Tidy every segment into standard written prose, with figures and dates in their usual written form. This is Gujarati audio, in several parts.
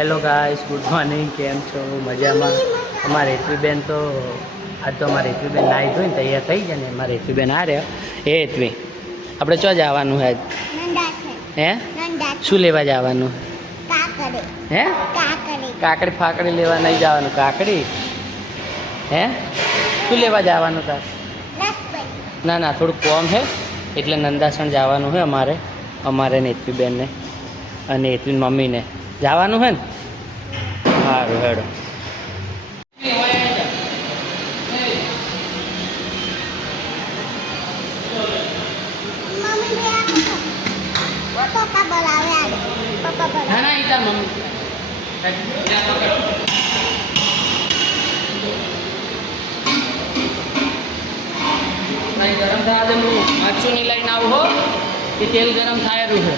Hello guys, good morning. કેમ છો? મજામાં? અમારે હેતવીબેન તો આજ તો અમારે હેતવીબેન નાહી ધોઈને તૈયાર થઈ ગયા ને અમારે હેતવીબેન આ રહ્યા. એ હેતવી, આપણે ચો જવાનું હે? હે શું લેવા જવાનું? હે કાકડી ફાકડી લેવા નહીં જવાનું. કાકડી હે શું લેવા જવાનું તાર? ના ના, થોડું કોમ છે એટલે નંદાસણ જવાનું છે અમારે ને હેતવીબેનને અને હેતવીન મમ્મીને જવાનું છે ને. સારું હેડો. ના ના, ઈતા મમ્મી ગરમ થવા દે. હું મરચું નહીં લઈને આવું હો કે તેલ ગરમ થાય રહ્યું છે.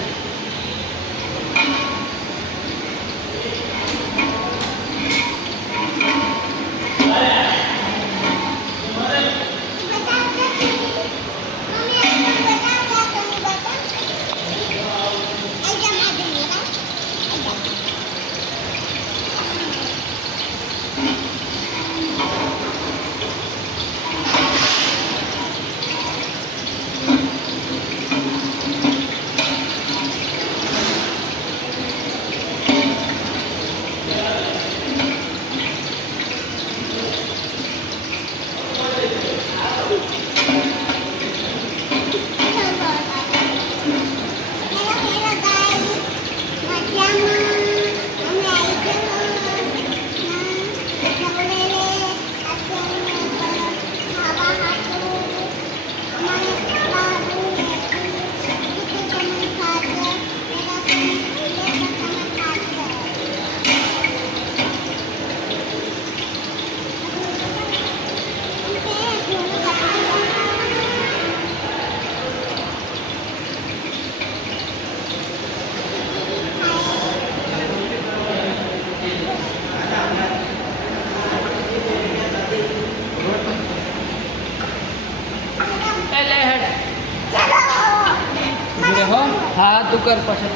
હા તું કર પછી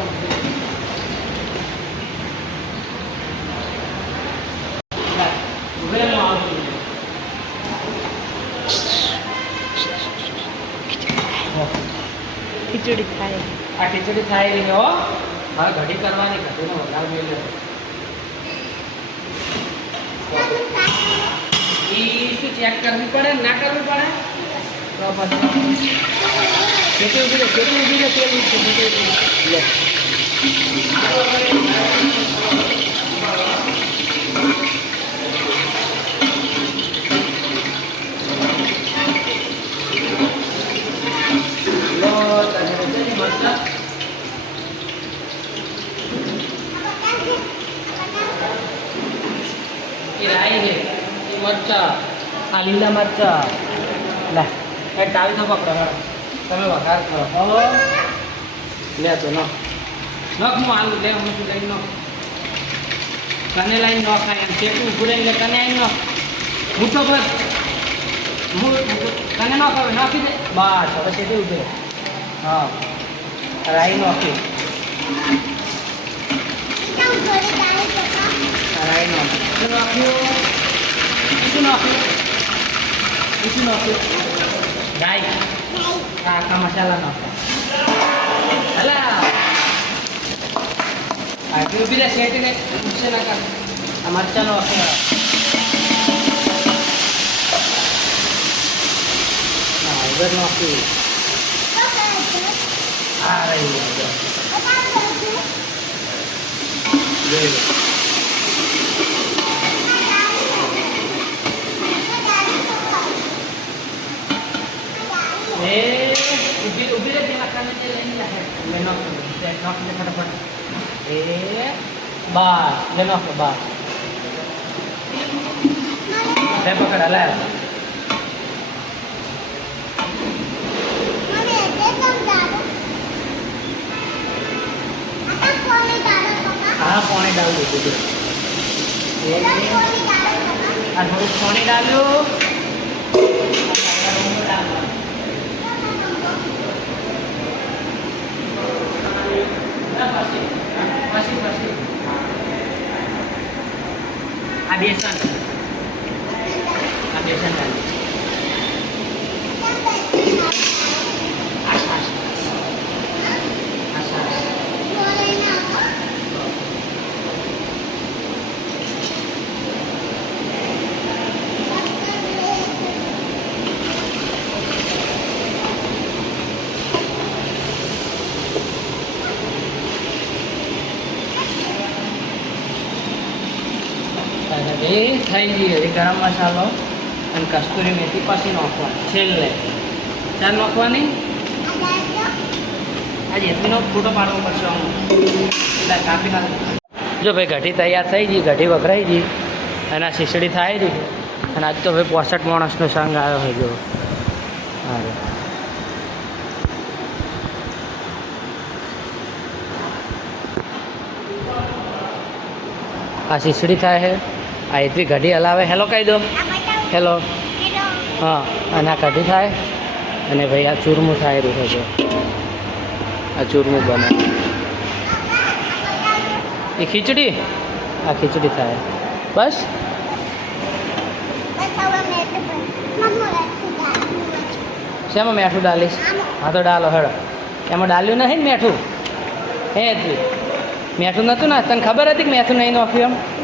ખીચડી થાય. આ ખીચડી થાય રહી હો. હા, ઘડી કરવાની, ઘડીનો વધારે મેળવે એ શું ચેક કરવી પડે ના કરવી પડે તો પછી કેટલી ઉભી રહે તેલ લે. મરચા, આ લીલા મરચા લે એ ટાવી તો પકડો. તમે વઘાર કરો. હવે લે તો નખ હું આલુ લે. હું શું લઈને નખ કને લાઈને ન ખાય એમ ચેકનું ઘૂરાઈ લે. કને આવીને નખ મૂઠો ભર હું કને ન ખાવે નાખી દે. બસ હવે છે તેવું છે. હા, રાઈ નાખી. રાઈ નાખી. શું નાખ્યું? શું નાખ્યું? શું નાખ્યું? રાઈ. આખા મસાલા નાખો. હલા આટલું ઉભી રે. શેટીને ગુસ્સે ના કર. આ મરચાનો અખેડા વગર નાખી. આ રહી જોઈ લો. ઉભી રહે. તેના કારણે તે લઈને જાય. લે નાખો ફટાફટ. એ બસ લે નાખો. બસ લે પકડ. હલાય હા, પાણી ડાલું બધું. આ થોડુંક પાણી ડાલ્યું. પછી આ બેસન ડાલી એ થઈ ગઈ હજી ગરમ મસાલો અને કસ્તુરી મેથી પછી નાખવાની છેલ્લે ચાર નાખવાની આજે એથીનો ફોટો પાડવો પડશે એટલે કાપી નાખ જો ભાઈ ઘટી તૈયાર થઈ ગઈ ઘટી વઘરાઈ ગઈ અને આ શીસડી થાય રહી અને આજ તો ભાઈ 65 માણસનો સંગ આવ્યો હોય જો હા આ શીસડી થાય છે આ એટલી ઘડી હલાવે હેલો કહી દો હેલો હા અને આ કઢી થાય અને ભાઈ આ ચૂરમું થાય રહ્યું છે આ ચૂરમું બને એ ખીચડી આ ખીચડી થાય બસ શેમાં મેઠું ડાલીશ હા તો ડાલો હેડો એમાં ડાલ્યું નહીં ને મેઠું હે એટલી મેઠું નહોતું ને તને ખબર હતી કે મેઠું નહીં નાખ્યું એમ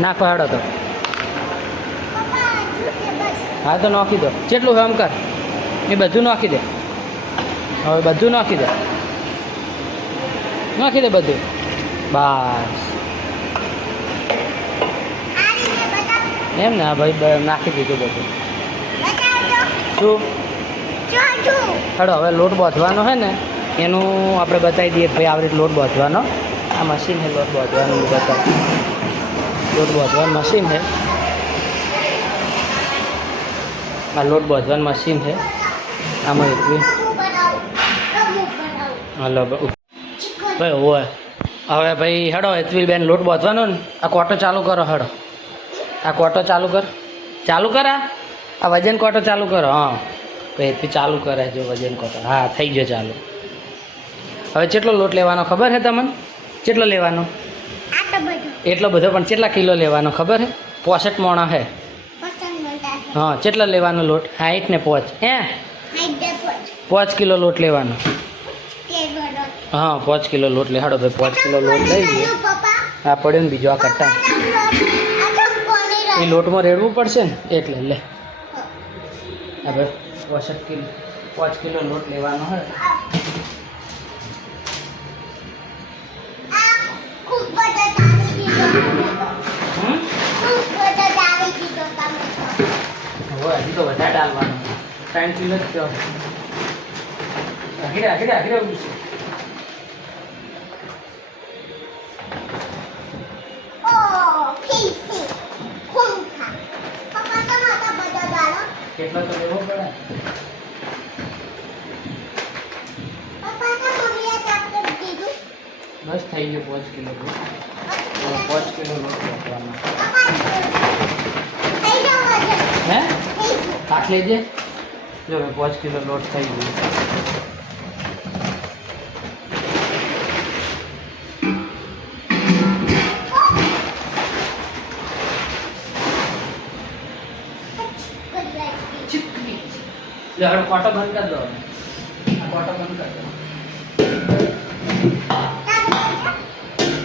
નાખો હેડો તો હા તો નાખી દો જેટલું હોય એમ કર એ બધું નાખી દે હવે બધું નાખી દે બધું બસ એમ ને હા ભાઈ નાખી દીધું બધું શું હેડો હવે લોટ બાંધવાનો છે ને એનું આપણે બતાવી દઈએ ભાઈ આવી રીતે લોટ બાંધવાનો આ મશીન છે લોટ બાંધવાનું બતાવ લોટ બાંધવાનું મશીન છે આ લોટ બાંધવાનું મશીન છે આમાં એટલી હલો ભાઈ હોય હવે ભાઈ હેડો એચવી બેન લોટ બાંધવાનો ને આ કોટો ચાલુ કરો હેડો આ કોટો ચાલુ કર આ વજન કોટો ચાલુ કરો હા ભાઈ એચવી ચાલુ કરે જો વજન કોટો હા થઈ ગયો ચાલુ હવે કેટલો લોટ લેવાનો ખબર છે તમને કેટલો લેવાનો એટલો બધો પણ કેટલા કિલો લેવાનો ખબર છે 65 મોણા છે હા કેટલો લેવાનો લોટ 60 ને 5 હે 5 કિલો લોટ લેવાનો હા 5 કિલો લોટ લે હાડો ભાઈ 5 કિલો લોટ લઈ લઈએ આ પડ્યો ને બીજો આ કટ્ટા એ લોટમાં રેડવું પડશે ને એટલે લે હવે 65 કિલો 5 કિલો લોટ લેવાનો હોય હજી તો વધારે ડાલવાનું 3 કિલો જ થયો આગળ ઉડશે કેટલો તો લેવો પડે બસ થઈ ગયો 5 કિલો 5 કિલો લોટ નાખવાનો હે કાટ લેજે જો 5 કિલો લોટ થઈ ગયો લે હવે કોટો બંધ કરી દો આ કોટો બંધ કરી દો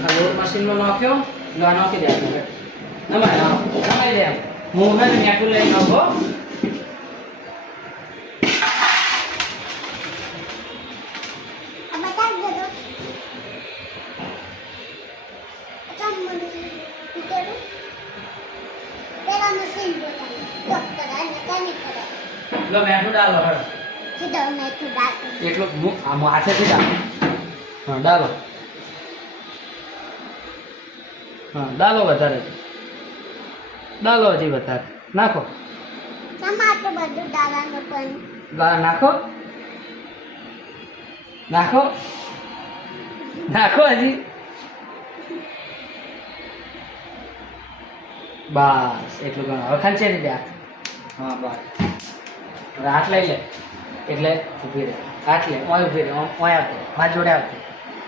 આ લોટ મશીનમાં નાખ્યો લો આ નાખી દે નમાઈ દે હું મેં મેઠું લઈ નાખો લો મેઠું ડાલો હેડો એટલો આમ હાથેથી ડાલો હા ડાલો હા ડાલો વધારે ડાલો હજી વધારે નાખો નાખો નાખો નાખો હજી બસ એટલું ઘણું હવે ખંચેરી દે હા બસ હાથ લઈ લે એટલે ઊભી રહે હાથ લે ઓય ઊભી રહે ઓય આવતે મારા જોડે આવતે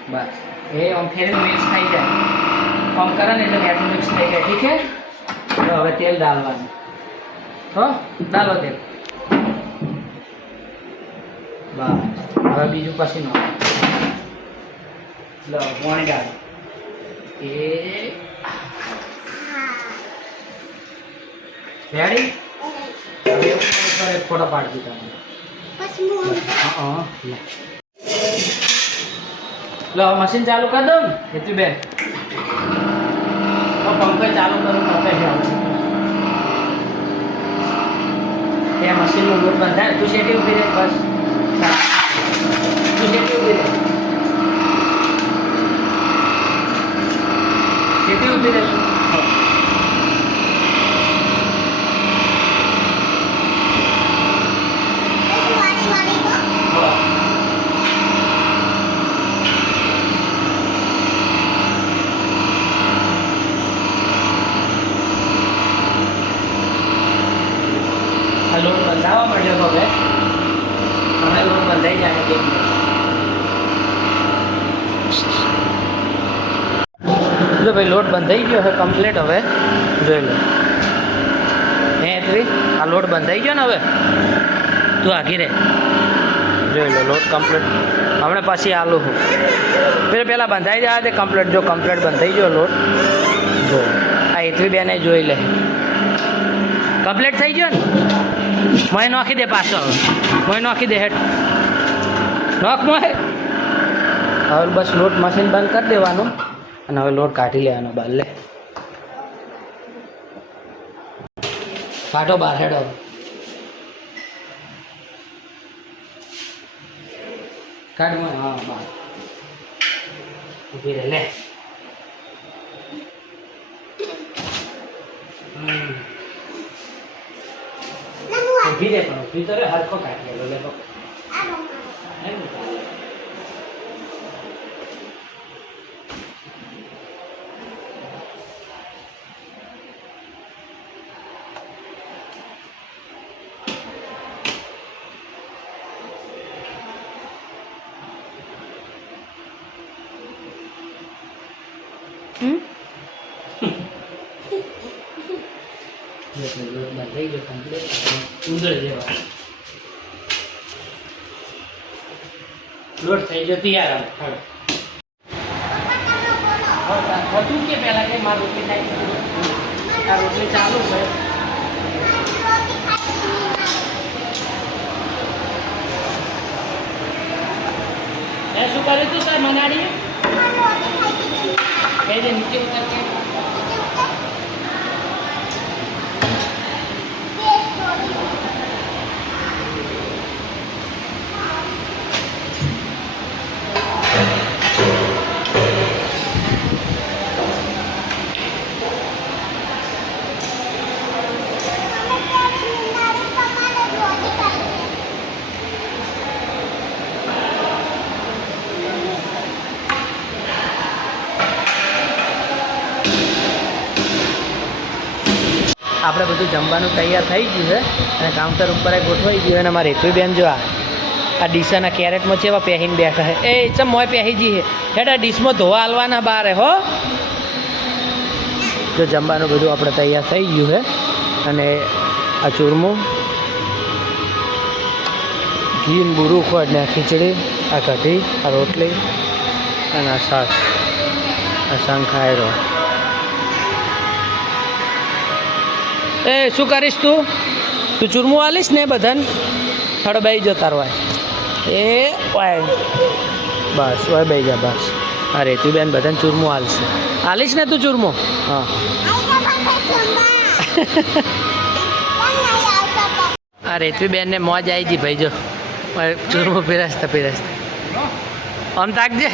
બસ એ આમ ફેરીને મિક્સ થઈ જાય આમ કરે ને એટલે મેઠું મિક્સ થઈ જાય ઠીક છે તો હવે તેલ ડાલવાનું હો ડાલો તેલ બસ હવે બીજું પછી નો લો પાણી ડાલો એ રેડી હવે ઉપર એક ફોટો પાડી દીધા હા લો મશીન ચાલુ કરી દઉં ને હેતુબેન તો પંખો ચાલુ કરું પંખે ત્યાં મશીનનું લોટ બંધાય તું શેટી ઉભી રહે બસ તું શેટી ઉભી રહે શેટી ઉભી રહે લોટ બંધાવા માંડ્યો હવે હવે લોટ બંધાઈ જાય કે જો ભાઈ લોટ બંધાઈ ગયો છે કમ્પ્લીટ હવે જોઈ લો હે એતવી આ લોટ બંધાઈ ગયો ને હવે તું આઘી રે જોઈ લો લોટ કમ્પ્લીટ હમણાં પાછી આલુ હું પહેલાં બંધાઈ જાય તે કમ્પ્લીટ જો કમ્પ્લીટ બંધાઈ ગયો લોટ જો આ એતવી બેને જોઈ લે કમ્પ્લીટ થઈ ગયો ને મોય નાખી દે પાછો મોય નાખી દે હેઠ નોખ મોય હવે બસ લોટ મશીન બંધ કરી દેવાનું અને હવે લોટ કાઢી લેવાનો બહાર લે કાઢો બહાર હેડો કાઢ મોય હા બહાર ઊભી રહે લે ઊભી રે પણ ઊભી તો રે હરખો કાઢી લે લો લોટ બંધાઈ ગયો કમ્પ્લીટ ઉંદર જેવા લોટ થઈ ગયો તૈયાર હતું કે પહેલા કે મારું રોટલી થાય આ રોટલી ચાલુ છે એ શું કર્યું તું સર મનાડીએ કઈ દે નીચે ઉતર કે આપણે બધું જમવાનું તૈયાર થઈ ગયું છે અને કાઉન્ટર ઉપર ગોઠવાઈ ગયું અને મારે હેતુબેન જો આ ડીસાના કેરેટમાં છે એવા પહેરીને બેઠા છે એ ચમ મોય પહેરીજી છે હેઠા ડીશમાં ધોવા હાલવાના બહાર હો જો જમવાનું બધું આપણે તૈયાર થઈ ગયું છે અને આ ચૂરમું ઘી બુરું ખોટ ને ખીચડી આ કઢી આ રોટલી અને આ છાશ આ શંખાયરો એ શું કરીશ તું ચૂરમું આલીશ ને બધાને થોડો બેસી જતા રહે એ વાય બસ વાય બેસી જા બસ હા રેતુબેન બધાને ચૂરમું આલશે આલીશ ને તું ચૂરમું હા આ રેતુબેનને મોજ આવી ગઈ ભાઈ જો ચૂરમું પીરસતા આમ તાકજે